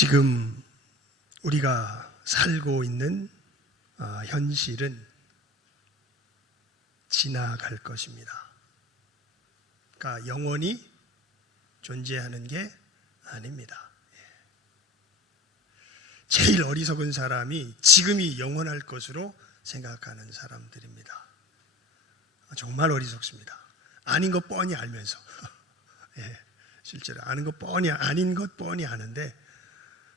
지금 우리가 살고 있는 현실은 지나갈 것입니다. 그러니까 영원히 존재하는 게 아닙니다. 제일 어리석은 사람이 지금이 영원할 것으로 생각하는 사람들입니다. 정말 어리석습니다. 아닌 것 뻔히 알면서 실제로 아는 것 뻔히 아닌 것 뻔히 아는데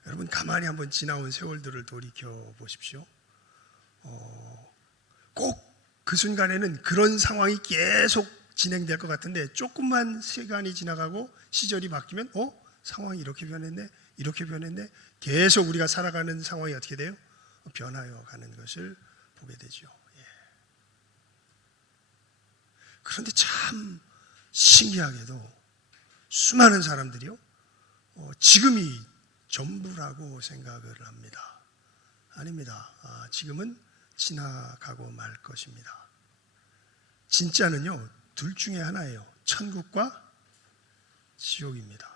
여러분 가만히 한번 지나온 세월들을 돌이켜 보십시오. 꼭 그 순간에는 그런 상황이 계속 진행될 것 같은데 조금만 시간이 지나가고 시절이 바뀌면 상황이 이렇게 변했네 이렇게 변했네 계속 우리가 살아가는 상황이 어떻게 돼요? 변하여 가는 것을 보게 되죠. 그런데 참 신기하게도 수많은 사람들이요 지금이 전부라고 생각을 합니다. 아닙니다. 지금은 지나가고 말 것입니다. 진짜는요 둘 중에 하나예요. 천국과 지옥입니다.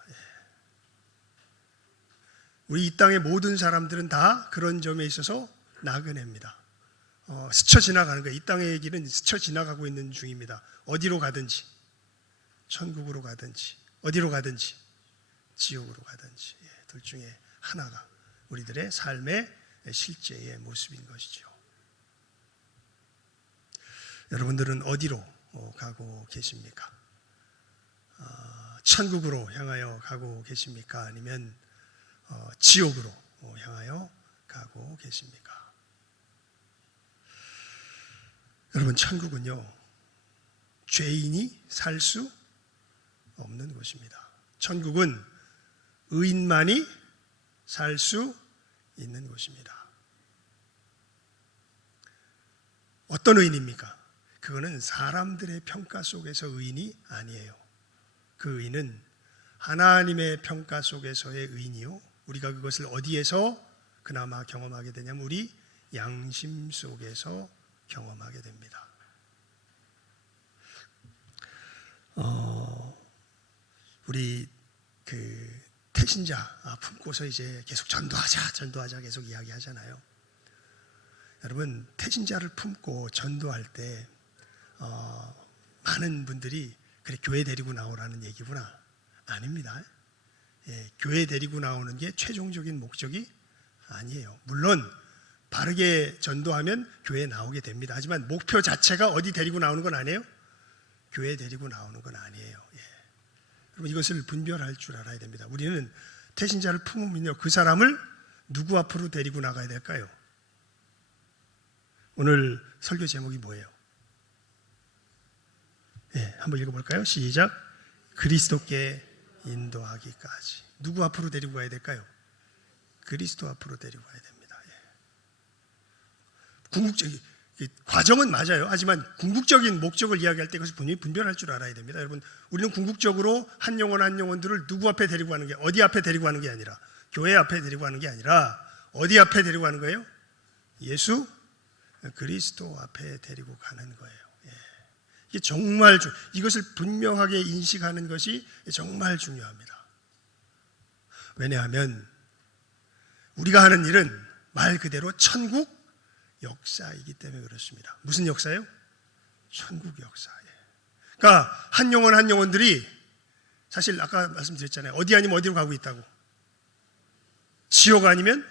우리 이 땅의 모든 사람들은 다 그런 점에 있어서 나그네입니다. 스쳐 지나가는 거예요. 이 땅의 길은 스쳐 지나가고 있는 중입니다. 어디로 가든지 천국으로 가든지 어디로 가든지 지옥으로 가든지 둘 중에 하나가 우리들의 삶의 실제의 모습인 것이죠. 여러분들은 어디로 가고 계십니까? 천국으로 향하여 가고 계십니까? 아니면 지옥으로 향하여 가고 계십니까? 여러분 천국은요 죄인이 살 수 없는 곳입니다. 천국은 의인만이 살 수 있는 곳입니다. 어떤 의인입니까? 그거는 사람들의 평가 속에서 의인이 아니에요. 그 의인은 하나님의 평가 속에서의 의인이요 우리가 그것을 어디에서 그나마 경험하게 되냐면 우리 양심 속에서 경험하게 됩니다. 우리 그 태신자 품고서 이제 계속 전도하자 계속 이야기하잖아요. 여러분 태신자를 품고 전도할 때 많은 분들이 그래 교회 데리고 나오라는 얘기구나. 아닙니다. 교회 데리고 나오는 게 최종적인 목적이 아니에요. 물론 바르게 전도하면 교회에 나오게 됩니다. 하지만 목표 자체가 어디 데리고 나오는 건 아니에요. 교회 데리고 나오는 건 아니에요. 여러분 이것을 분별할 줄 알아야 됩니다. 우리는 태신자를 품으면요 그 사람을 누구 앞으로 데리고 나가야 될까요? 오늘 설교 제목이 뭐예요? 한번 읽어볼까요? 시작. 그리스도께 인도하기까지. 누구 앞으로 데리고 가야 될까요? 그리스도 앞으로 데리고 가야 됩니다. 궁극적인 과정은 맞아요. 하지만 궁극적인 목적을 이야기할 때 그것을 분명히 분별할 줄 알아야 됩니다. 여러분 우리는 궁극적으로 한 영혼 한 영혼들을 누구 앞에 데리고 가는 게 어디 앞에 데리고 가는 게 아니라 교회 앞에 데리고 가는 게 아니라 어디 앞에 데리고 가는 거예요? 예수 그리스도 앞에 데리고 가는 거예요. 이게 정말 이것을 분명하게 인식하는 것이 정말 중요합니다. 왜냐하면 우리가 하는 일은 말 그대로 천국 역사이기 때문에 그렇습니다. 무슨 역사예요? 천국 역사. 그러니까 한 영혼 한 영혼들이 사실 아까 말씀드렸잖아요. 어디 아니면 어디로 가고 있다고. 지옥 아니면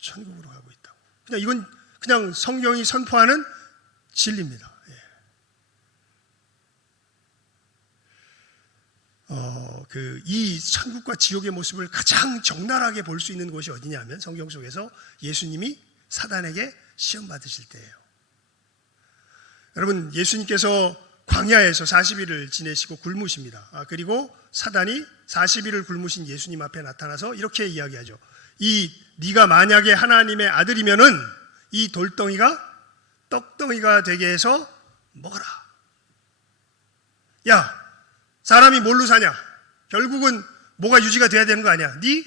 천국으로 가고 있다고. 이건 그냥 성경이 선포하는 진리입니다. 이 천국과 지옥의 모습을 가장 적나라하게 볼 수 있는 곳이 어디냐면 성경 속에서 예수님이 사단에게 시험 받으실 때예요. 여러분 예수님께서 광야에서 40일을 지내시고 굶으십니다. 그리고 사단이 40일을 굶으신 예수님 앞에 나타나서 이렇게 이야기하죠. 네가 만약에 하나님의 아들이면은 이 돌덩이가 떡덩이가 되게 해서 먹어라. 야 사람이 뭘로 사냐? 결국은 뭐가 유지가 돼야 되는 거 아니야? 네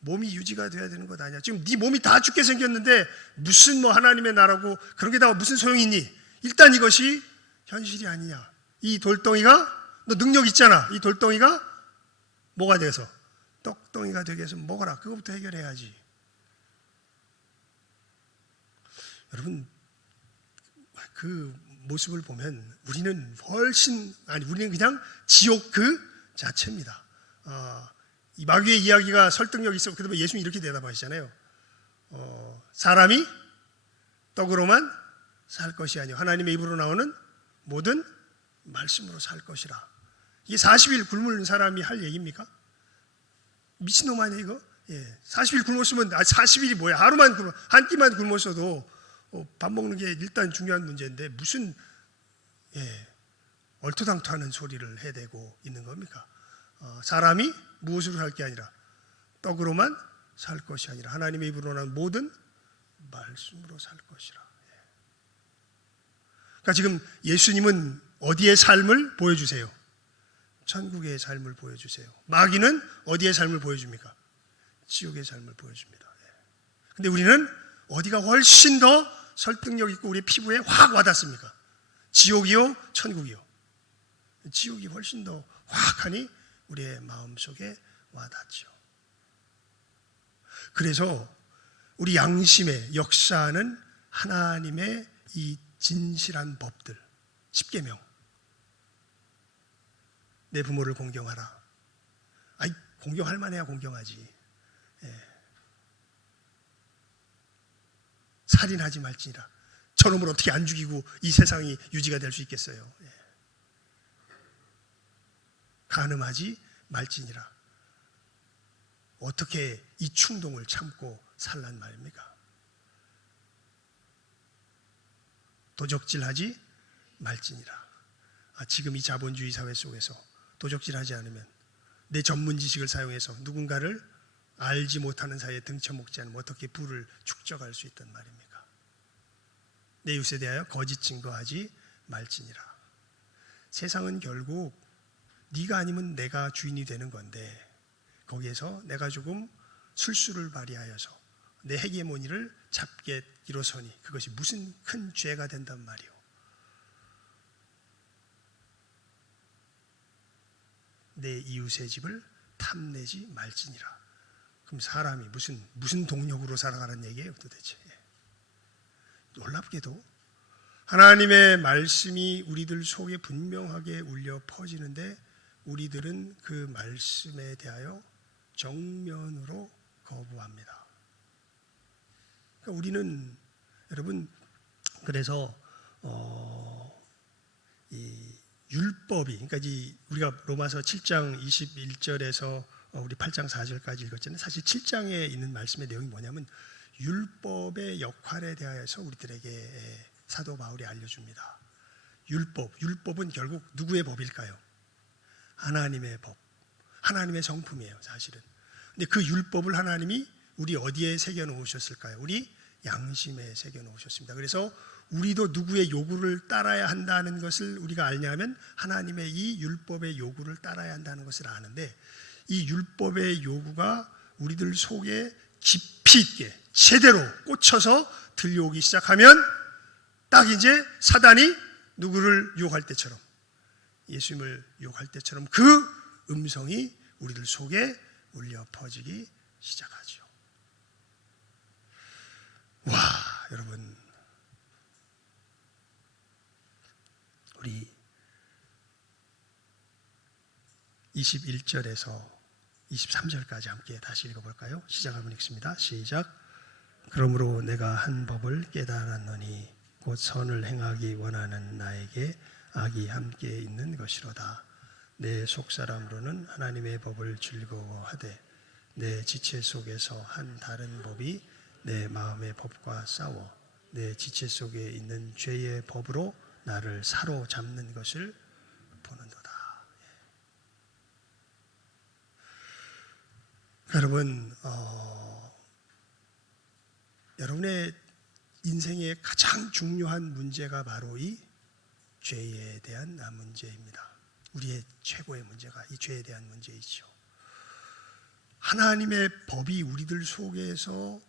몸이 유지가 돼야 되는 것 아니야? 지금 네 몸이 다 죽게 생겼는데 무슨 하나님의 나라고 그런 게 다 무슨 소용이 있니? 일단 이것이 현실이 아니냐. 이 돌덩이가 너 능력 있잖아. 이 돌덩이가 뭐가 돼서 떡덩이가 되게 해서 먹어라. 그것부터 해결해야지. 여러분, 그 모습을 보면 우리는 우리는 그냥 지옥 그 자체입니다. 이 마귀의 이야기가 설득력이 있어. 그러면 예수님이 이렇게 대답하시잖아요. 사람이 떡으로만 살 것이 아니요 하나님의 입으로 나오는 모든 말씀으로 살 것이라. 이게 40일 굶은 사람이 할 얘기입니까? 미친놈 아니에요 이거? 40일 굶었으면 40일이 뭐야? 하루만 한 끼만 굶었어도 밥 먹는 게 일단 중요한 문제인데 무슨 얼토당토하는 소리를 해대고 있는 겁니까? 사람이 무엇으로 살 게 아니라 떡으로만 살 것이 아니라 하나님의 입으로 나온 모든 말씀으로 살 것이라. 그러니까 지금 예수님은 어디의 삶을 보여주세요? 천국의 삶을 보여주세요. 마귀는 어디의 삶을 보여줍니까? 지옥의 삶을 보여줍니다. 근데 우리는 어디가 훨씬 더 설득력 있고 우리 피부에 확 와닿습니까? 지옥이요? 천국이요? 지옥이 훨씬 더 확하니 우리의 마음속에 와닿죠. 그래서 우리 양심의 역사는 하나님의 이 진실한 법들, 10계명, 내 부모를 공경하라. 공경할 만해야 공경하지. 살인하지 말지니라. 저놈을 어떻게 안 죽이고 이 세상이 유지가 될 수 있겠어요? 간음하지 말지니라. 어떻게 이 충동을 참고 살란 말입니까? 도적질하지 말지니라. 지금 이 자본주의 사회 속에서 도적질하지 않으면 내 전문 지식을 사용해서 누군가를 알지 못하는 사이에 등쳐먹지 않으면 어떻게 부를 축적할 수 있단 말입니까? 내 이웃에 대하여 거짓 증거하지 말지니라. 세상은 결국 네가 아니면 내가 주인이 되는 건데 거기에서 내가 조금 술수를 발휘하여서 내 헤게모니를 잡게 일어서니 그것이 무슨 큰 죄가 된단 말이오. 내 이웃의 집을 탐내지 말지니라. 그럼 사람이 무슨 동력으로 살아가는 얘기예요 도대체? 놀랍게도 하나님의 말씀이 우리들 속에 분명하게 울려 퍼지는데 우리들은 그 말씀에 대하여 정면으로 거부합니다. 그러니까 우리는 여러분 그래서 이 율법이 그러니까 우리가 로마서 7장 21절에서 우리 8장 4절까지 읽었잖아요. 사실 7장에 있는 말씀의 내용이 뭐냐면 율법의 역할에 대하여서 우리들에게 사도 바울이 알려줍니다. 율법은 결국 누구의 법일까요? 하나님의 법, 하나님의 성품이에요 사실은. 근데 그 율법을 하나님이 우리 어디에 새겨놓으셨을까요? 우리 양심에 새겨놓으셨습니다. 그래서 우리도 누구의 요구를 따라야 한다는 것을 우리가 알냐면 하나님의 이 율법의 요구를 따라야 한다는 것을 아는데 이 율법의 요구가 우리들 속에 깊이 있게 제대로 꽂혀서 들려오기 시작하면 딱 이제 사단이 누구를 유혹할 때처럼 예수님을 유혹할 때처럼 그 음성이 우리들 속에 울려 퍼지기 시작하죠. 와, 여러분 우리 21절에서 23절까지 함께 다시 읽어볼까요? 시작 한번 읽습니다. 시작. 그러므로 내가 한 법을 깨달았노니 곧 선을 행하기 원하는 나에게 악이 함께 있는 것이로다. 내 속사람으로는 하나님의 법을 즐거워하되 내 지체 속에서 한 다른 법이 내 마음의 법과 싸워 내 지체 속에 있는 죄의 법으로 나를 사로잡는 것을 보는도다. 여러분, 여러분의 인생의 가장 중요한 문제가 바로 이 죄에 대한 문제입니다. 우리의 최고의 문제가 이 죄에 대한 문제이죠. 하나님의 법이 우리들 속에서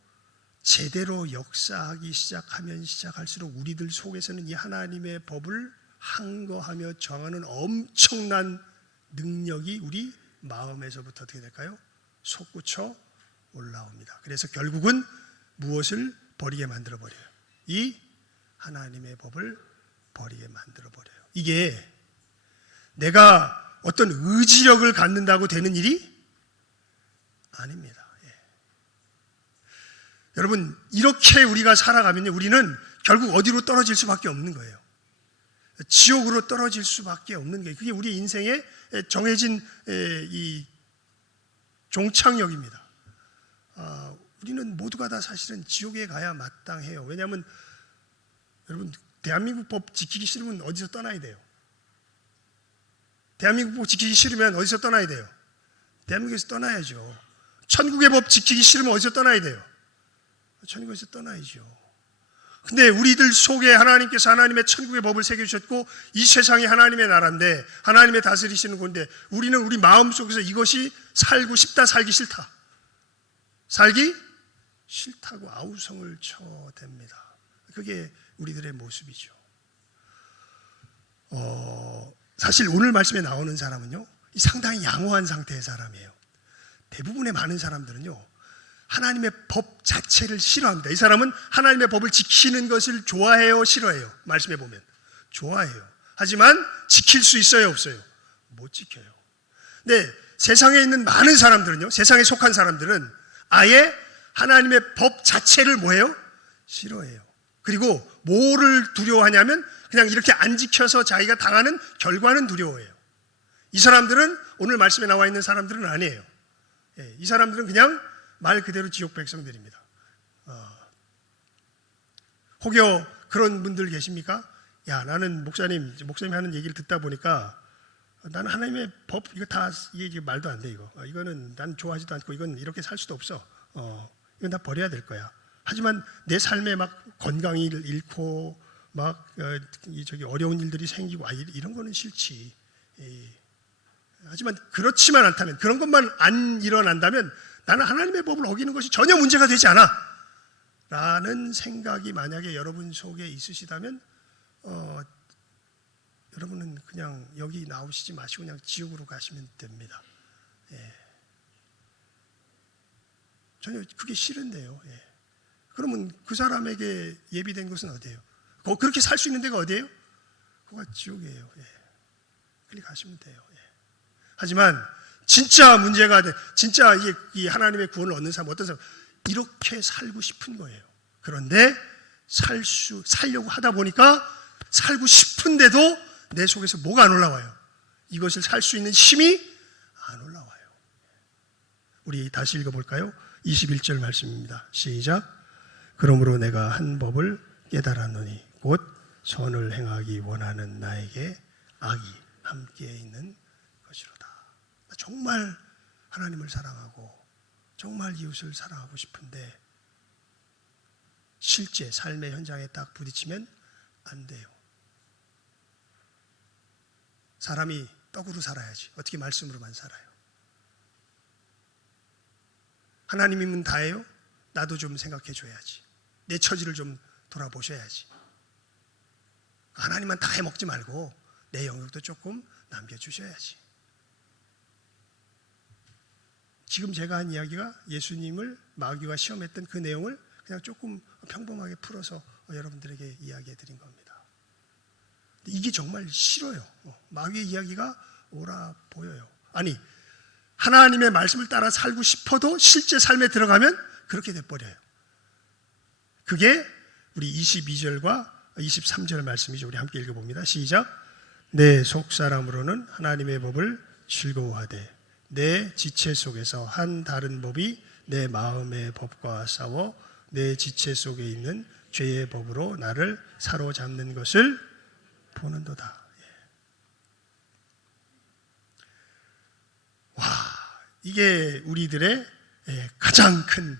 제대로 역사하기 시작하면 시작할수록 우리들 속에서는 이 하나님의 법을 항거하며 정하는 엄청난 능력이 우리 마음에서부터 어떻게 될까요? 솟구쳐 올라옵니다. 그래서 결국은 무엇을 버리게 만들어 버려요? 이 하나님의 법을 버리게 만들어 버려요. 이게 내가 어떤 의지력을 갖는다고 되는 일이 아닙니다. 예. 여러분, 이렇게 우리가 살아가면요, 우리는 결국 어디로 떨어질 수밖에 없는 거예요. 지옥으로 떨어질 수밖에 없는 거예요. 그게 우리 인생의 정해진 이 종착역입니다. 우리는 모두가 다 사실은 지옥에 가야 마땅해요. 왜냐하면 여러분, 대한민국 법 지키기 싫으면 어디서 떠나야 돼요? 대한민국 법 지키기 싫으면 어디서 떠나야 돼요? 대한민국에서 떠나야죠. 천국의 법 지키기 싫으면 어디서 떠나야 돼요? 천국에서 떠나야죠. 근데 우리들 속에 하나님께서 하나님의 천국의 법을 새겨주셨고 이 세상이 하나님의 나라인데 하나님의 다스리시는 건데 우리는 우리 마음속에서 이것이 살고 싶다, 살기 싫다. 살기 싫다고 아우성을 쳐댑니다. 그게 우리들의 모습이죠. 사실 오늘 말씀에 나오는 사람은요, 상당히 양호한 상태의 사람이에요. 대부분의 많은 사람들은요, 하나님의 법 자체를 싫어합니다. 이 사람은 하나님의 법을 지키는 것을 좋아해요, 싫어해요? 말씀해 보면 좋아해요. 하지만 지킬 수 있어요, 없어요? 못 지켜요. 근데 세상에 있는 많은 사람들은요, 세상에 속한 사람들은 아예 하나님의 법 자체를 뭐예요? 싫어해요. 그리고 뭐를 두려워하냐면 그냥 이렇게 안 지켜서 자기가 당하는 결과는 두려워해요. 이 사람들은 오늘 말씀에 나와 있는 사람들은 아니에요. 이 사람들은 그냥 말 그대로 지옥 백성들입니다. 혹여 그런 분들 계십니까? 야, 나는 목사님이 하는 얘기를 듣다 보니까 나는 하나님의 법 이거 다 이게 말도 안 돼 이거. 이거는 난 좋아하지도 않고 이건 이렇게 살 수도 없어. 이건 다 버려야 될 거야. 하지만 내 삶에 막 건강을 잃고 막 어려운 일들이 생기고 이런 거는 싫지. 하지만 그렇지만 않다면 그런 것만 안 일어난다면 나는 하나님의 법을 어기는 것이 전혀 문제가 되지 않아 라는 생각이 만약에 여러분 속에 있으시다면 여러분은 그냥 여기 나오시지 마시고 그냥 지옥으로 가시면 됩니다. 전혀 그게 싫은데요. 그러면 그 사람에게 예비된 것은 어디예요? 그렇게 살 수 있는 데가 어디예요? 그거가 지옥이에요. 그리 가시면 돼요. 하지만 진짜 문제가 돼, 진짜 이 하나님의 구원을 얻는 사람, 어떤 사람 이렇게 살고 싶은 거예요. 그런데 살려고 하다 보니까 살고 싶은데도 내 속에서 뭐가 안 올라와요? 이것을 살 수 있는 힘이 안 올라와요. 우리 다시 읽어볼까요? 21절 말씀입니다. 시작. 그러므로 내가 한 법을 깨달았노니 곧 선을 행하기 원하는 나에게 악이 함께 있는 것이로다. 정말 하나님을 사랑하고 정말 이웃을 사랑하고 싶은데 실제 삶의 현장에 딱 부딪히면 안 돼요. 사람이 떡으로 살아야지 어떻게 말씀으로만 살아요? 하나님이면 다해요? 나도 좀 생각해 줘야지. 내 처지를 좀 돌아보셔야지. 하나님만 다 해먹지 말고 내 영역도 조금 남겨주셔야지. 지금 제가 한 이야기가 예수님을 마귀가 시험했던 그 내용을 그냥 조금 평범하게 풀어서 여러분들에게 이야기해 드린 겁니다. 이게 정말 싫어요. 마귀의 이야기가 옳아 보여요. 아니, 하나님의 말씀을 따라 살고 싶어도 실제 삶에 들어가면 그렇게 돼버려요. 그게 우리 22절과 23절 말씀이죠. 우리 함께 읽어봅니다. 시작. 내 속사람으로는 하나님의 법을 즐거워하되 내 지체 속에서 한 다른 법이 내 마음의 법과 싸워 내 지체 속에 있는 죄의 법으로 나를 사로잡는 것을 보는도다. 와, 이게 우리들의 가장 큰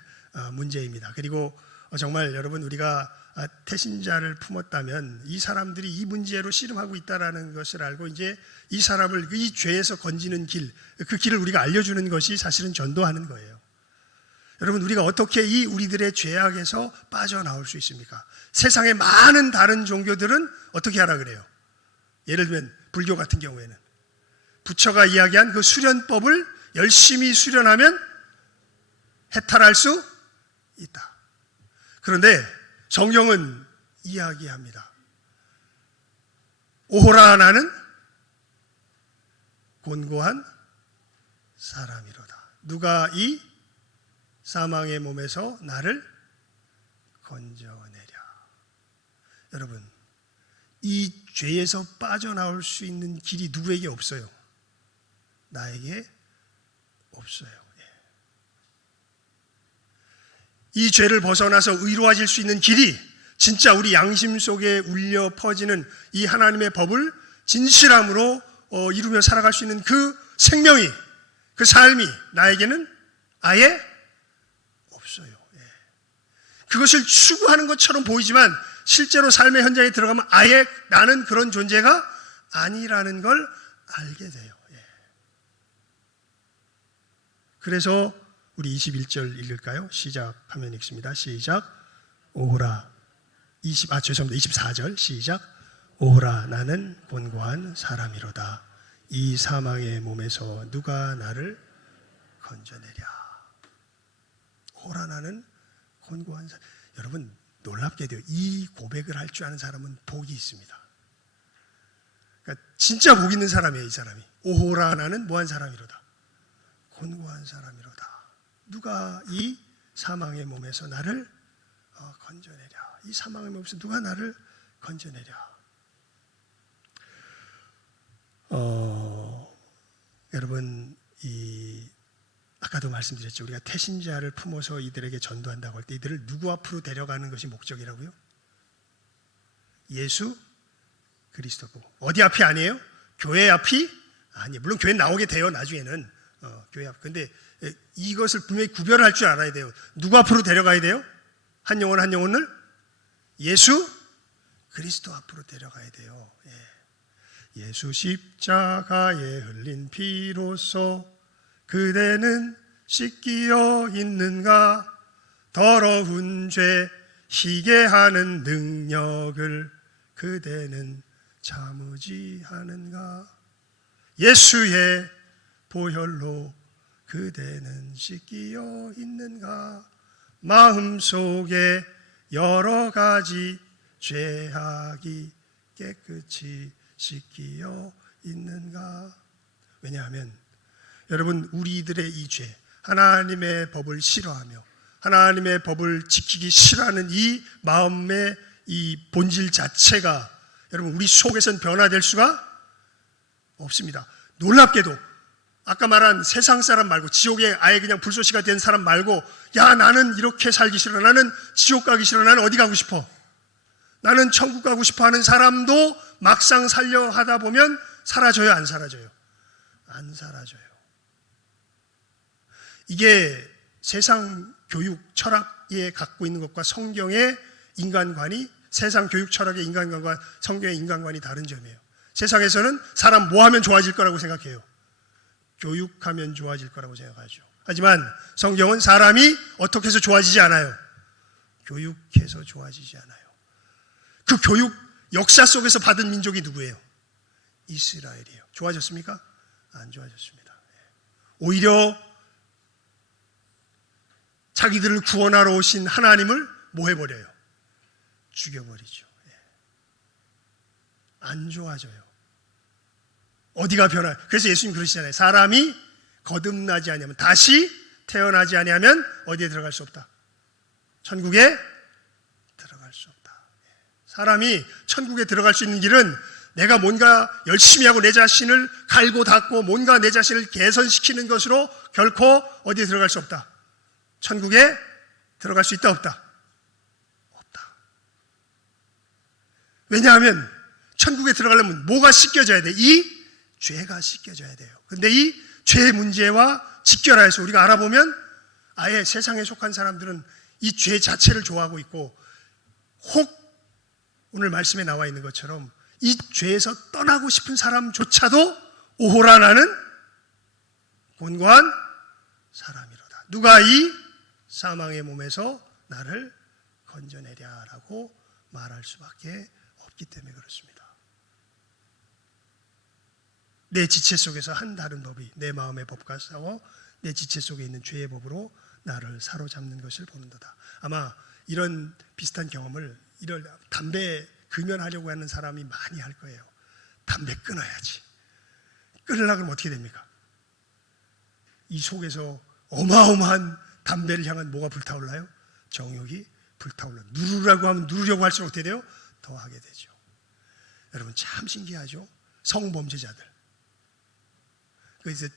문제입니다. 그리고 정말 여러분 우리가 태신자를 품었다면 이 사람들이 이 문제로 씨름하고 있다는 것을 알고 이제 이 사람을 이 죄에서 건지는 길, 그 길을 우리가 알려주는 것이 사실은 전도하는 거예요. 여러분 우리가 어떻게 이 우리들의 죄악에서 빠져나올 수 있습니까? 세상의 많은 다른 종교들은 어떻게 하라 그래요? 예를 들면 불교 같은 경우에는 부처가 이야기한 그 수련법을 열심히 수련하면 해탈할 수 있다. 그런데 성경은 이야기합니다. 오호라 나는 곤고한 사람이로다. 누가 이 사망의 몸에서 나를 건져내랴. 여러분, 이 죄에서 빠져나올 수 있는 길이 누구에게 없어요? 나에게 없어요. 이 죄를 벗어나서 의로워질 수 있는 길이 진짜 우리 양심 속에 울려 퍼지는 이 하나님의 법을 진실함으로 이루며 살아갈 수 있는 그 생명이, 그 삶이 나에게는 아예 없어요. 그것을 추구하는 것처럼 보이지만 실제로 삶의 현장에 들어가면 아예 나는 그런 존재가 아니라는 걸 알게 돼요. 그래서 우리 21절 읽을까요? 시작하면 읽습니다. 시작. 오호라. 24절 시작. 오호라 나는 곤고한 사람이로다. 이 사망의 몸에서 누가 나를 건져내랴. 오호라 나는 곤고한 사람. 여러분, 놀랍게도 이 고백을 할 줄 아는 사람은 복이 있습니다. 그러니까 진짜 복 있는 사람이에요. 이 사람이. 오호라 나는 뭐한 사람이로다. 곤고한 사람이로다. 누가 이 사망의 몸에서 나를 건져내랴. 이 사망의 몸에서 누가 나를 건져내랴. 여러분, 아까도 말씀드렸죠. 우리가 태신자를 품어서 이들에게 전도한다고 할 때 이들을 누구 앞으로 데려가는 것이 목적이라고요? 예수 그리스도 보고. 어디 앞이 아니에요? 교회 앞이 아니에요. 물론 교회 나오게 돼요. 나중에는 교회 앞. 근데 이것을 분명히 구별할 줄 알아야 돼요. 누구 앞으로 데려가야 돼요? 한 영혼 한 영혼을 예수 그리스도 앞으로 데려가야 돼요. 예수 십자가에 흘린 피로써 그대는 씻기어 있는가? 더러운 죄 희게 하는 능력을 그대는 참으지 않은가? 예수의 보혈로 그대는 씻기어 있는가? 마음속에 여러 가지 죄악이 깨끗이 씻기어 있는가? 왜냐하면 여러분, 우리들의 이 죄, 하나님의 법을 싫어하며 하나님의 법을 지키기 싫어하는 이 마음의 이 본질 자체가 여러분 우리 속에선 변화될 수가 없습니다. 놀랍게도 아까 말한 세상 사람 말고, 지옥에 아예 그냥 불쏘시가 된 사람 말고, 야 나는 이렇게 살기 싫어, 나는 지옥 가기 싫어, 나는 어디 가고 싶어, 나는 천국 가고 싶어 하는 사람도 막상 살려 하다 보면 사라져요? 안 사라져요? 안 사라져요. 이게 세상 교육 철학에 갖고 있는 것과 성경의 인간관이, 세상 교육 철학의 인간관과 성경의 인간관이 다른 점이에요. 세상에서는 사람 뭐 하면 좋아질 거라고 생각해요? 교육하면 좋아질 거라고 생각하죠. 하지만 성경은 사람이 어떻게 해서 좋아지지 않아요. 교육해서 좋아지지 않아요. 그 교육 역사 속에서 받은 민족이 누구예요? 이스라엘이에요. 좋아졌습니까? 안 좋아졌습니다. 오히려 자기들을 구원하러 오신 하나님을 뭐 해버려요? 죽여버리죠. 안 좋아져요. 어디가 변화요? 그래서 예수님 그러시잖아요. 사람이 거듭나지 아니하면, 다시 태어나지 아니하면 어디에 들어갈 수 없다? 천국에 들어갈 수 없다. 사람이 천국에 들어갈 수 있는 길은 내가 뭔가 열심히 하고 내 자신을 갈고 닦고 뭔가 내 자신을 개선시키는 것으로 결코 어디에 들어갈 수 없다. 천국에 들어갈 수 있다 없다? 없다. 왜냐하면 천국에 들어가려면 뭐가 씻겨져야 돼? 이 죄가 씻겨져야 돼요. 근데 이 죄의 문제와 직결하여서 우리가 알아보면 아예 세상에 속한 사람들은 이 죄 자체를 좋아하고 있고, 혹 오늘 말씀에 나와 있는 것처럼 이 죄에서 떠나고 싶은 사람조차도 오호라 나는 곤고한 사람이로다. 누가 이 사망의 몸에서 나를 건져내랴라고 말할 수밖에 없기 때문에 그렇습니다. 내 지체 속에서 한 다른 법이 내 마음의 법과 싸워 내 지체 속에 있는 죄의 법으로 나를 사로잡는 것을 보는도다. 아마 이런 비슷한 경험을 이런 담배 금연하려고 하는 사람이 많이 할 거예요. 담배 끊어야지. 끊으려고 하면 어떻게 됩니까? 이 속에서 어마어마한 담배를 향한 뭐가 불타올라요? 정욕이 불타올라. 누르라고 하면 누르려고 할수록 어떻게 돼요? 더 하게 되죠. 여러분 참 신기하죠? 성범죄자들. 그래서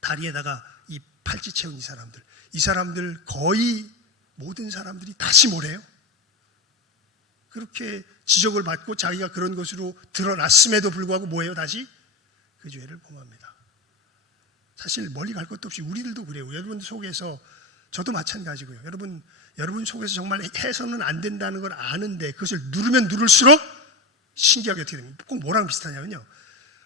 다리에다가 이 팔찌 채운 이 사람들 거의 모든 사람들이 다시 뭐래요? 그렇게 지적을 받고 자기가 그런 것으로 드러났음에도 불구하고 뭐예요? 다시 그 죄를 범합니다. 사실 멀리 갈 것도 없이 우리들도 그래요. 여러분 속에서 저도 마찬가지고요. 여러분 속에서 정말 해서는 안 된다는 걸 아는데 그것을 누르면 누를수록 신기하게 어떻게 됩니까? 꼭 뭐랑 비슷하냐면요.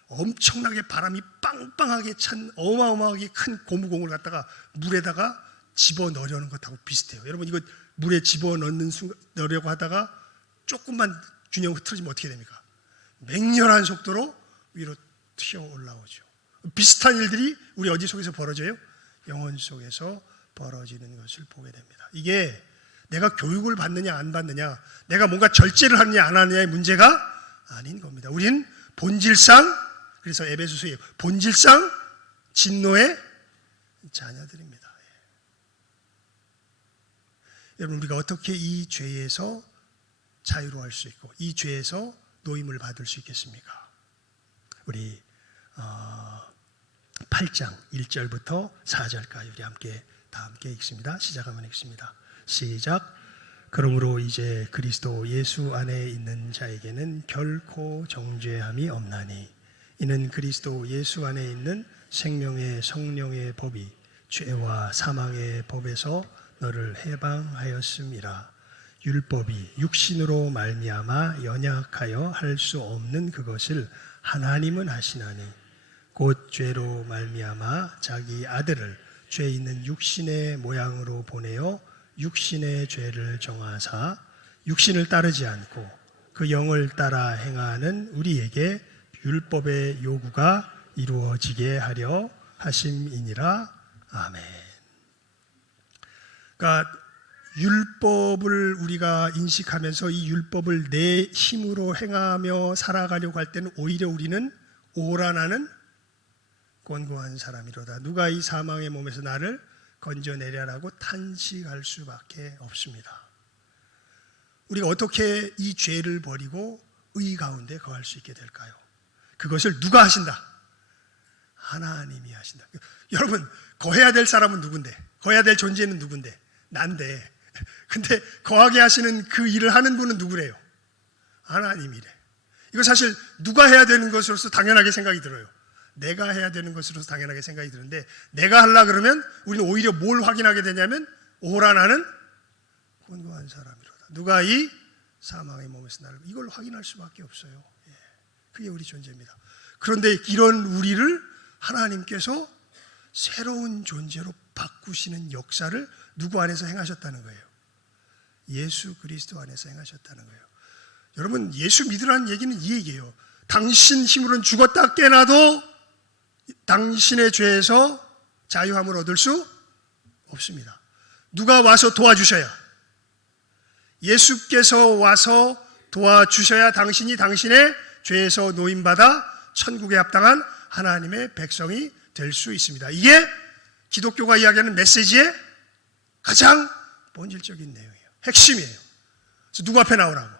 엄청나게 바람이 빵빵하게 찬 어마어마하게 큰 고무공을 갖다가 물에다가 집어넣으려는 것하고 비슷해요. 여러분 이거 물에 집어넣는 순간 넣으려고 하다가 조금만 균형 흐트러지면 어떻게 됩니까? 맹렬한 속도로 위로 튀어 올라오죠. 비슷한 일들이 우리 어디 속에서 벌어져요? 영혼 속에서 벌어지는 것을 보게 됩니다. 이게 내가 교육을 받느냐 안 받느냐, 내가 뭔가 절제를 하느냐 안 하느냐의 문제가 아닌 겁니다. 우린 본질상, 그래서 에베소서에 본질상 진노의 자녀들입니다. 여러분 우리가 어떻게 이 죄에서 자유로울 수 있고 이 죄에서 노임을 받을 수 있겠습니까? 우리 8장 1절부터 4절까지 우리 다 함께 읽습니다. 시작하면 읽습니다. 시작. 그러므로 이제 그리스도 예수 안에 있는 자에게는 결코 정죄함이 없나니 이는 그리스도 예수 안에 있는 생명의 성령의 법이 죄와 사망의 법에서 너를 해방하였음이라. 율법이 육신으로 말미암아 연약하여 할 수 없는 그것을 하나님은 하시나니 곧 죄로 말미암아 자기 아들을 죄 있는 육신의 모양으로 보내어 육신의 죄를 정하사 육신을 따르지 않고 그 영을 따라 행하는 우리에게 율법의 요구가 이루어지게 하려 하심이니라. 아멘. 그러니까 율법을 우리가 인식하면서 이 율법을 내 힘으로 행하며 살아가려고 할 때는 오히려 우리는 오라나는 곤고한 사람이로다. 누가 이 사망의 몸에서 나를 건져내려라고 탄식할 수밖에 없습니다. 우리가 어떻게 이 죄를 버리고 의 가운데 거할 수 있게 될까요? 그것을 누가 하신다? 하나님이 하신다. 여러분 거해야 될 사람은 누군데? 거해야 될 존재는 누군데? 난데. 근데 거하게 하시는 그 일을 하는 분은 누구래요? 하나님이래. 이거 사실 누가 해야 되는 것으로서 당연하게 생각이 들어요. 내가 해야 되는 것으로서 당연하게 생각이 드는데 내가 하려고 그러면 우리는 오히려 뭘 확인하게 되냐면 오라 나는 곤고한 사람이로다. 누가 이 사망의 몸에서 나를, 이걸 확인할 수밖에 없어요. 그게 우리 존재입니다. 그런데 이런 우리를 하나님께서 새로운 존재로 바꾸시는 역사를 누구 안에서 행하셨다는 거예요? 예수 그리스도 안에서 행하셨다는 거예요. 여러분 예수 믿으라는 얘기는 이 얘기예요. 당신 힘으로는 죽었다 깨나도 당신의 죄에서 자유함을 얻을 수 없습니다. 누가 와서 도와주셔야, 예수께서 와서 도와주셔야 당신이 당신의 죄에서 노임받아 천국에 합당한 하나님의 백성이 될 수 있습니다. 이게 기독교가 이야기하는 메시지의 가장 본질적인 내용이에요. 핵심이에요. 그래서 누구 앞에 나오라고?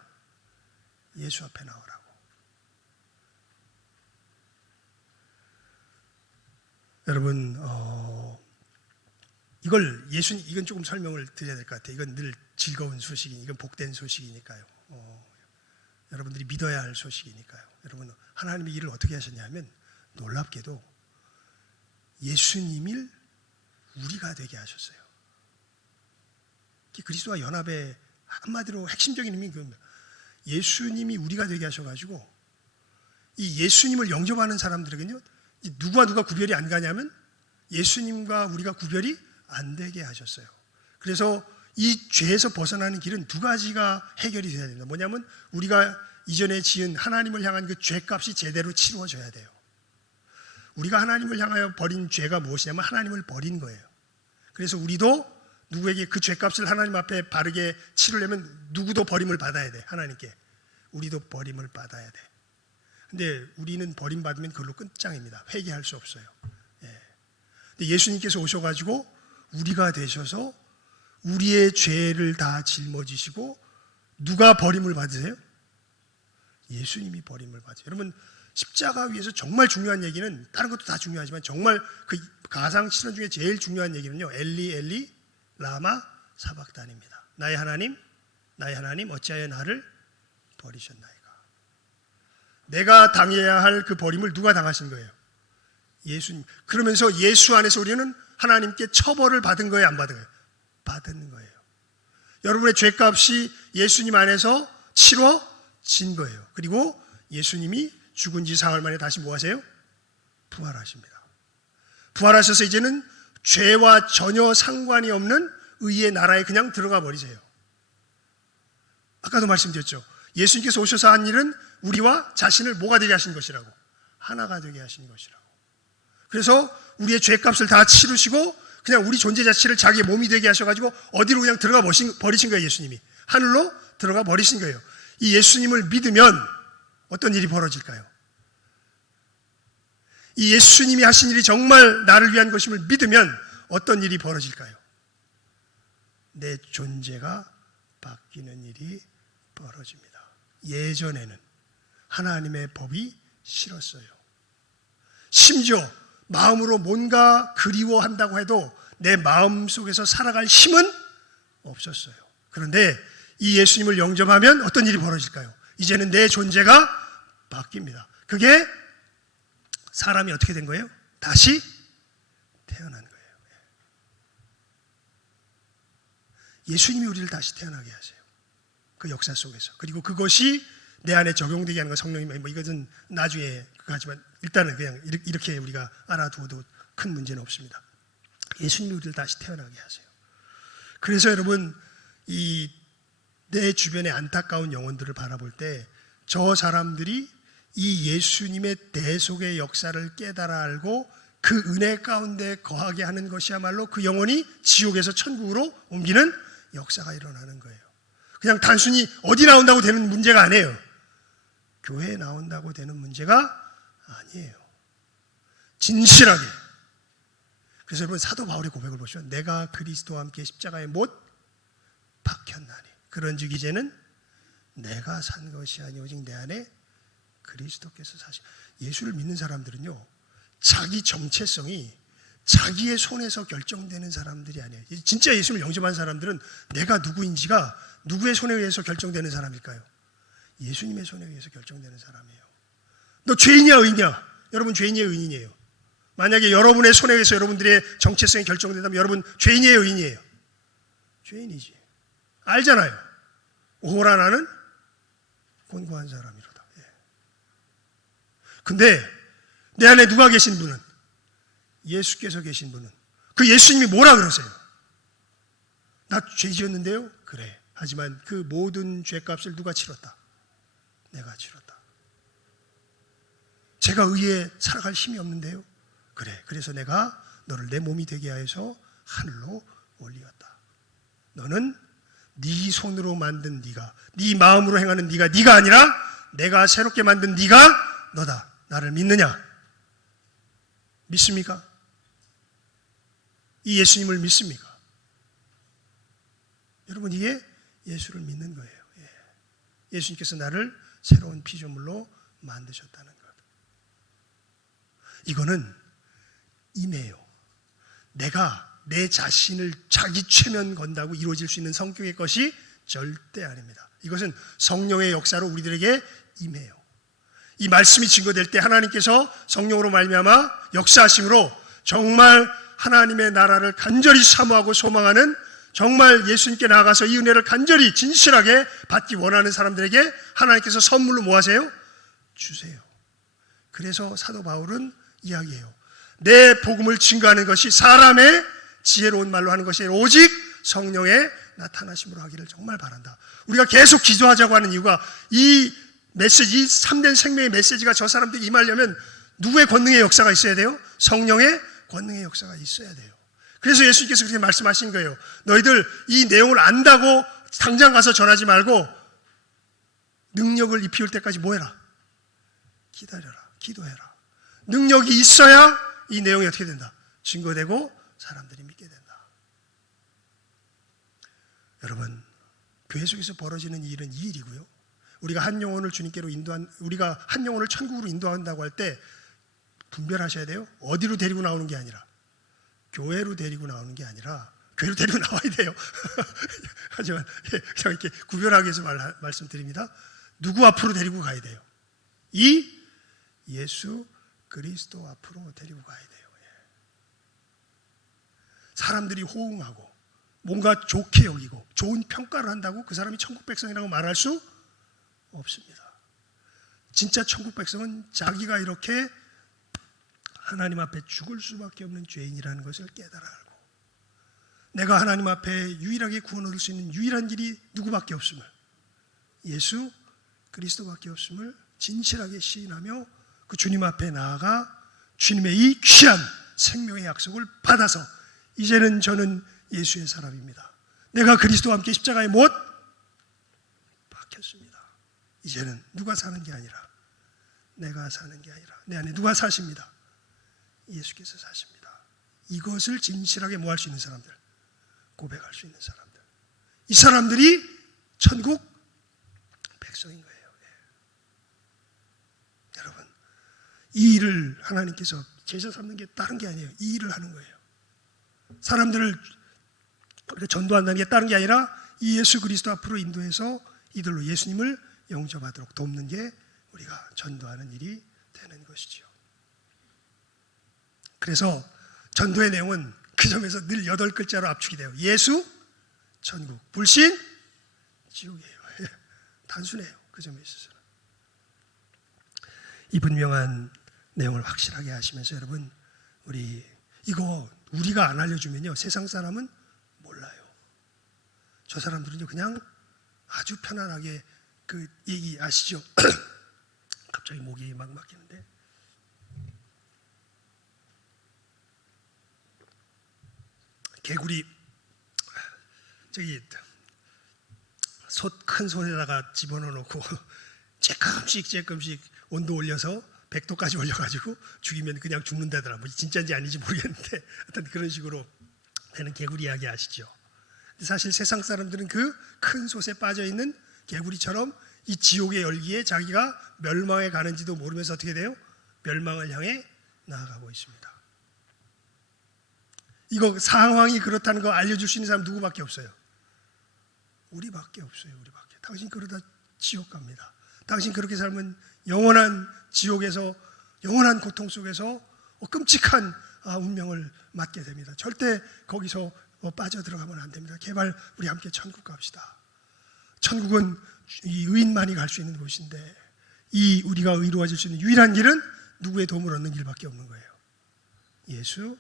예수 앞에 나오라고. 여러분 이건 조금 설명을 드려야 될 것 같아요. 이건 늘 즐거운 이건 복된 소식이니까요. 여러분들이 믿어야 할 소식이니까요. 여러분 하나님이 일을 어떻게 하셨냐면 놀랍게도 예수님을 우리가 되게 하셨어요. 그리스도와 연합의 한마디로 핵심적인 의미는 그겁니다. 예수님이 우리가 되게 하셔가지고 이 예수님을 영접하는 사람들에게는요, 누가 구별이 안 가냐면 예수님과 우리가 구별이 안 되게 하셨어요. 그래서 이 죄에서 벗어나는 길은 두 가지가 해결이 돼야 됩니다. 뭐냐면 우리가 이전에 지은 하나님을 향한 그 죄값이 제대로 치루어져야 돼요. 우리가 하나님을 향하여 버린 죄가 무엇이냐면 하나님을 버린 거예요. 그래서 우리도 누구에게 그 죄값을 하나님 앞에 바르게 치르려면 누구도 버림을 받아야 돼. 하나님께. 우리도 버림을 받아야 돼. 근데 우리는 버림받으면 그걸로 끝장입니다. 회개할 수 없어요. 예. 근데 예수님께서 오셔가지고 우리가 되셔서 우리의 죄를 다 짊어지시고 누가 버림을 받으세요? 예수님이 버림을 받으세요. 여러분 십자가 위에서 정말 중요한 얘기는 다른 것도 다 중요하지만 정말 그 가상 신앙 중에 제일 중요한 얘기는요. 엘리 엘리 라마 사박단입니다. 나의 하나님 어찌하여 나를 버리셨나이까. 내가 당해야 할 그 버림을 누가 당하신 거예요? 예수님. 그러면서 예수 안에서 우리는 하나님께 처벌을 받은 거예요, 안 받은 거예요? 받은 거예요. 여러분의 죄값이 예수님 안에서 치러진 거예요. 그리고 예수님이 죽은 지 사흘 만에 다시 뭐 하세요? 부활하십니다. 부활하셔서 이제는 죄와 전혀 상관이 없는 의의 나라에 그냥 들어가 버리세요. 아까도 말씀드렸죠. 예수님께서 오셔서 한 일은 우리와 자신을 뭐가 되게 하신 것이라고? 하나가 되게 하신 것이라고. 그래서 우리의 죄값을 다 치르시고 그냥 우리 존재 자체를 자기의 몸이 되게 하셔가지고 어디로 그냥 들어가 버리신 거예요. 예수님이. 하늘로 들어가 버리신 거예요. 이 예수님을 믿으면 어떤 일이 벌어질까요? 이 예수님이 하신 일이 정말 나를 위한 것임을 믿으면 어떤 일이 벌어질까요? 내 존재가 바뀌는 일이 벌어집니다. 예전에는 하나님의 법이 싫었어요. 심지어 마음으로 뭔가 그리워한다고 해도 내 마음 속에서 살아갈 힘은 없었어요. 그런데 이 예수님을 영접하면 어떤 일이 벌어질까요? 이제는 내 존재가 바뀝니다. 그게 사람이 어떻게 된 거예요? 다시 태어난 거예요. 예수님이 우리를 다시 태어나게 하세요. 그 역사 속에서. 그리고 그것이 내 안에 적용되게 하는 거 성령님, 뭐 이것은 나중에 하지만 일단은 그냥 이렇게 우리가 알아두어도 큰 문제는 없습니다. 예수님이 우리를 다시 태어나게 하세요. 그래서 여러분 이 내 주변의 안타까운 영혼들을 바라볼 때 저 사람들이 이 예수님의 대속의 역사를 깨달아 알고 그 은혜 가운데 거하게 하는 것이야말로 그 영혼이 지옥에서 천국으로 옮기는 역사가 일어나는 거예요. 그냥 단순히 어디 나온다고 되는 문제가 아니에요. 교회에 나온다고 되는 문제가 아니에요. 진실하게. 그래서 여러분 사도 바울의 고백을 보시죠. 내가 그리스도와 함께 십자가에 못 박혔나니 그런즉 이제는 내가 산 것이 아니 오직 내 안에 그리스도께서 사시. 예수를 믿는 사람들은요 자기 정체성이 자기의 손에서 결정되는 사람들이 아니에요. 진짜 예수를 영접한 사람들은 내가 누구인지가 누구의 손에 의해서 결정되는 사람일까요? 예수님의 손에 의해서 결정되는 사람이에요. 너 죄인이야 의인이야? 여러분 죄인이에요 의인이에요? 만약에 여러분의 손에 의해서 여러분들의 정체성이 결정된다면 여러분 죄인이에요 의인이에요? 죄인이지. 알잖아요. 오호라 나는 곤고한 사람이로다. 예. 근데 내 안에 누가 계신 분은? 예수께서 계신 분은 그 예수님이 뭐라 그러세요? 나 죄 지었는데요? 그래. 하지만 그 모든 죄값을 누가 치렀다? 내가 치렀다. 제가 의에 살아갈 힘이 없는데요? 그래. 그래서 내가 너를 내 몸이 되게 하여서 하늘로 올리었다. 너는 네 손으로 만든 네가, 네 마음으로 행하는 네가 아니라 내가 새롭게 만든 네가 너다. 나를 믿느냐? 믿습니까? 이 예수님을 믿습니까? 여러분 이게 예수를 믿는 거예요. 예수님께서 나를 새로운 피조물로 만드셨다는 것. 이거는 임해요. 내가 내 자신을 자기 최면 건다고 이루어질 수 있는 성격의 것이 절대 아닙니다. 이것은 성령의 역사로 우리들에게 임해요. 이 말씀이 증거될 때 하나님께서 성령으로 말미암아 역사하심으로 정말 하나님의 나라를 간절히 사모하고 소망하는 정말 예수님께 나아가서 이 은혜를 간절히 진실하게 받기 원하는 사람들에게 하나님께서 선물로 뭐 하세요? 주세요. 그래서 사도 바울은 이야기해요. 내 복음을 증거하는 것이 사람의 지혜로운 말로 하는 것이 아니라 오직 성령의 나타나심으로 하기를 정말 바란다. 우리가 계속 기도하자고 하는 이유가 이 메시지, 이 참된 생명의 메시지가 저 사람들에게 임하려면 누구의 권능의 역사가 있어야 돼요? 성령의 권능의 역사가 있어야 돼요. 그래서 예수님께서 그렇게 말씀하신 거예요. 너희들 이 내용을 안다고 당장 가서 전하지 말고 능력을 입히울 때까지 뭐 해라? 기다려라. 기도해라. 능력이 있어야 이 내용이 어떻게 된다? 증거되고 사람들이 믿게 된다. 여러분, 교회 속에서 벌어지는 이 일은 이 일이고요. 우리가 한 영혼을 주님께로 우리가 한 영혼을 천국으로 인도한다고 할 때 분별하셔야 돼요. 어디로 데리고 나오는 게 아니라 교회로 데리고 나오는 게 아니라 교회로 데리고 나와야 돼요. 하지만 그냥 이렇게 구별하기 위해서 말씀드립니다. 누구 앞으로 데리고 가야 돼요? 이 예수 그리스도 앞으로 데리고 가야 돼요. 사람들이 호응하고 뭔가 좋게 여기고 좋은 평가를 한다고 그 사람이 천국 백성이라고 말할 수 없습니다. 진짜 천국 백성은 자기가 이렇게 하나님 앞에 죽을 수밖에 없는 죄인이라는 것을 깨달아 알고, 내가 하나님 앞에 유일하게 구원 얻을 수 있는 유일한 길이 누구밖에 없음을, 예수 그리스도밖에 없음을 진실하게 시인하며 그 주님 앞에 나아가 주님의 이 귀한 생명의 약속을 받아서 이제는 저는 예수의 사람입니다. 내가 그리스도와 함께 십자가에 못 박혔습니다. 이제는 누가 사는 게 아니라 내가 사는 게 아니라 내 안에 누가 사십니다. 예수께서 사십니다. 이것을 진실하게 뭐 할 수 있는 사람들, 고백할 수 있는 사람들, 이 사람들이 천국 백성인 거예요. 여러분, 이 일을 하나님께서 제자 삼는 게 다른 게 아니에요. 이 일을 하는 거예요. 사람들을 전도한다는 게 다른 게 아니라 이 예수 그리스도 앞으로 인도해서 이들로 예수님을 영접하도록 돕는 게 우리가 전도하는 일이 되는 것이지요. 그래서 전도의 내용은 그 점에서 늘 8글자로 압축이 돼요. 예수, 천국, 불신, 지옥이에요. 단순해요. 그 점에 있어서는. 이 분명한 내용을 확실하게 하시면서 여러분, 이거 우리가 안 알려주면요, 세상 사람은 몰라요. 저 사람들은요 그냥 아주 편안하게 그 얘기 아시죠? 갑자기 목이 막 막히는데, 개구리 저기 큰 솥에다가 집어넣어 놓고 조금씩 온도 올려서 100도까지 올려가지고 죽이면 그냥 죽는다더라. 뭐 진짜인지 아닌지 모르겠는데 하여튼 그런 식으로 되는 개구리 이야기 아시죠? 사실 세상 사람들은 그 큰 솥에 빠져있는 개구리처럼 이 지옥의 열기에 자기가 멸망에 가는지도 모르면서 어떻게 돼요? 멸망을 향해 나아가고 있습니다. 이거 상황이 그렇다는 거 알려줄 수 있는 사람 누구밖에 없어요? 우리밖에 없어요. 우리밖에. 당신 그러다 지옥 갑니다. 당신 그렇게 살면 영원한 지옥에서, 영원한 고통 속에서 끔찍한 운명을 맞게 됩니다. 절대 거기서 빠져들어가면 안 됩니다. 제발 우리 함께 천국 갑시다. 천국은 이 의인만이 갈 수 있는 곳인데, 이 우리가 의로워질 수 있는 유일한 길은 누구의 도움을 얻는 길밖에 없는 거예요. 예수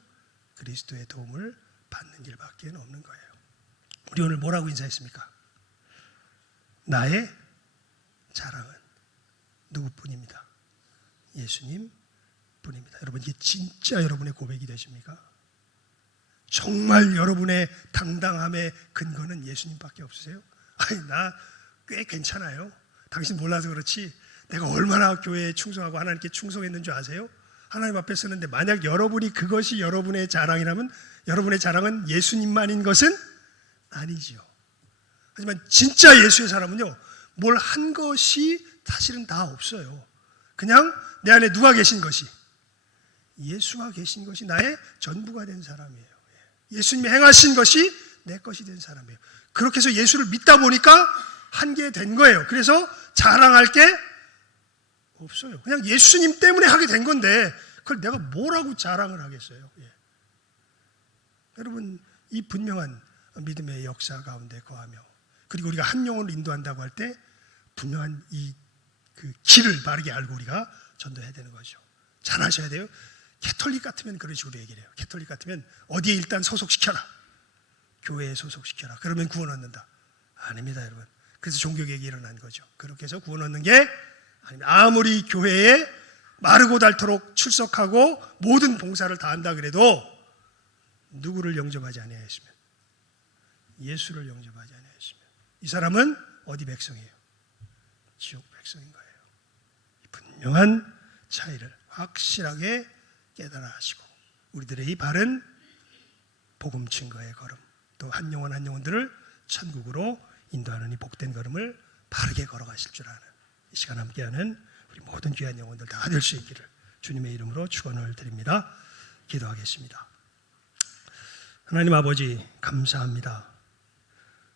그리스도의 도움을 받는 길밖에 없는 거예요. 우리 오늘 뭐라고 인사했습니까? 나의 자랑은 누구뿐입니다. 예수님 뿐입니다. 여러분, 이게 진짜 여러분의 고백이 되십니까? 정말 여러분의 당당함의 근거는 예수님밖에 없으세요? 아니, 나 꽤 괜찮아요. 당신 몰라서 그렇지 내가 얼마나 교회에 충성하고 하나님께 충성했는 줄 아세요? 하나님 앞에 서는데 만약 여러분이 그것이 여러분의 자랑이라면 여러분의 자랑은 예수님만인 것은 아니지요. 하지만 진짜 예수의 사람은요, 뭘 한 것이 사실은 다 없어요. 그냥 내 안에 누가 계신 것이, 예수가 계신 것이 나의 전부가 된 사람이에요. 예수님이 행하신 것이 내 것이 된 사람이에요. 그렇게 해서 예수를 믿다 보니까 한 게 된 거예요. 그래서 자랑할 게 없어요. 그냥 예수님 때문에 하게 된 건데 그걸 내가 뭐라고 자랑을 하겠어요? 여러분, 이 분명한 믿음의 역사 가운데 거하며, 그리고 우리가 한 영혼을 인도한다고 할 때 분명한 그 길을 바르게 알고 우리가 전도해야 되는 거죠. 잘 아셔야 돼요. 캐톨릭 같으면 그런 식으로 얘기를 해요. 캐톨릭 같으면 어디에 일단 소속시켜라. 교회에 소속시켜라. 그러면 구원 얻는다. 아닙니다, 여러분. 그래서 종교개혁이 일어난 거죠. 그렇게 해서 구원 얻는 게 아닙니다. 아무리 교회에 마르고 닳도록 출석하고 모든 봉사를 다 한다 그래도 누구를 영접하지 아니하였으면? 예수를 영접하지 아니하였으면. 이 사람은 어디 백성이에요? 지옥 백성인 거예요. 분명한 차이를 확실하게 깨달아 하시고 우리들의 이 바른 복음 증거의 걸음, 또 한 영혼 한 영혼들을 천국으로 인도하는 이 복된 걸음을 바르게 걸어가실 줄 아는 이 시간 함께하는 우리 모든 귀한 영혼들 다 될 수 있기를 주님의 이름으로 축원을 드립니다. 기도하겠습니다. 하나님 아버지 감사합니다.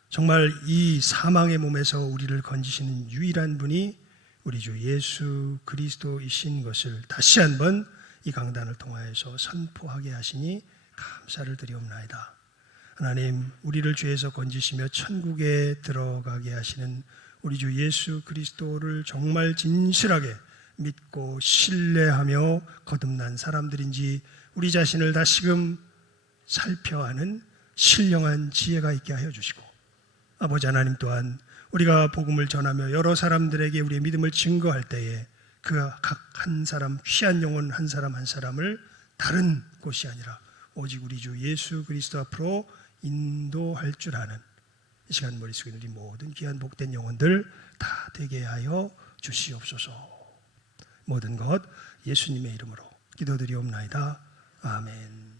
정말 이 사망의 몸에서 우리를 건지시는 유일한 분이 우리 주 예수 그리스도이신 것을 다시 한번 이 강단을 통하여서 선포하게 하시니 감사를 드리옵나이다. 하나님, 우리를 죄에서 건지시며 천국에 들어가게 하시는 우리 주 예수 그리스도를 정말 진실하게 믿고 신뢰하며 거듭난 사람들인지 우리 자신을 다시금 살펴하는 신령한 지혜가 있게 하여 주시고, 아버지 하나님 또한 우리가 복음을 전하며 여러 사람들에게 우리의 믿음을 증거할 때에 그 각 한 사람, 귀한 영혼 한 사람 한 사람을 다른 곳이 아니라 오직 우리 주 예수 그리스도 앞으로 인도할 줄 아는 이 시간 머릿속에 우리 모든 귀한 복된 영혼들 다 되게 하여 주시옵소서. 모든 것 예수님의 이름으로 기도드리옵나이다. 아멘.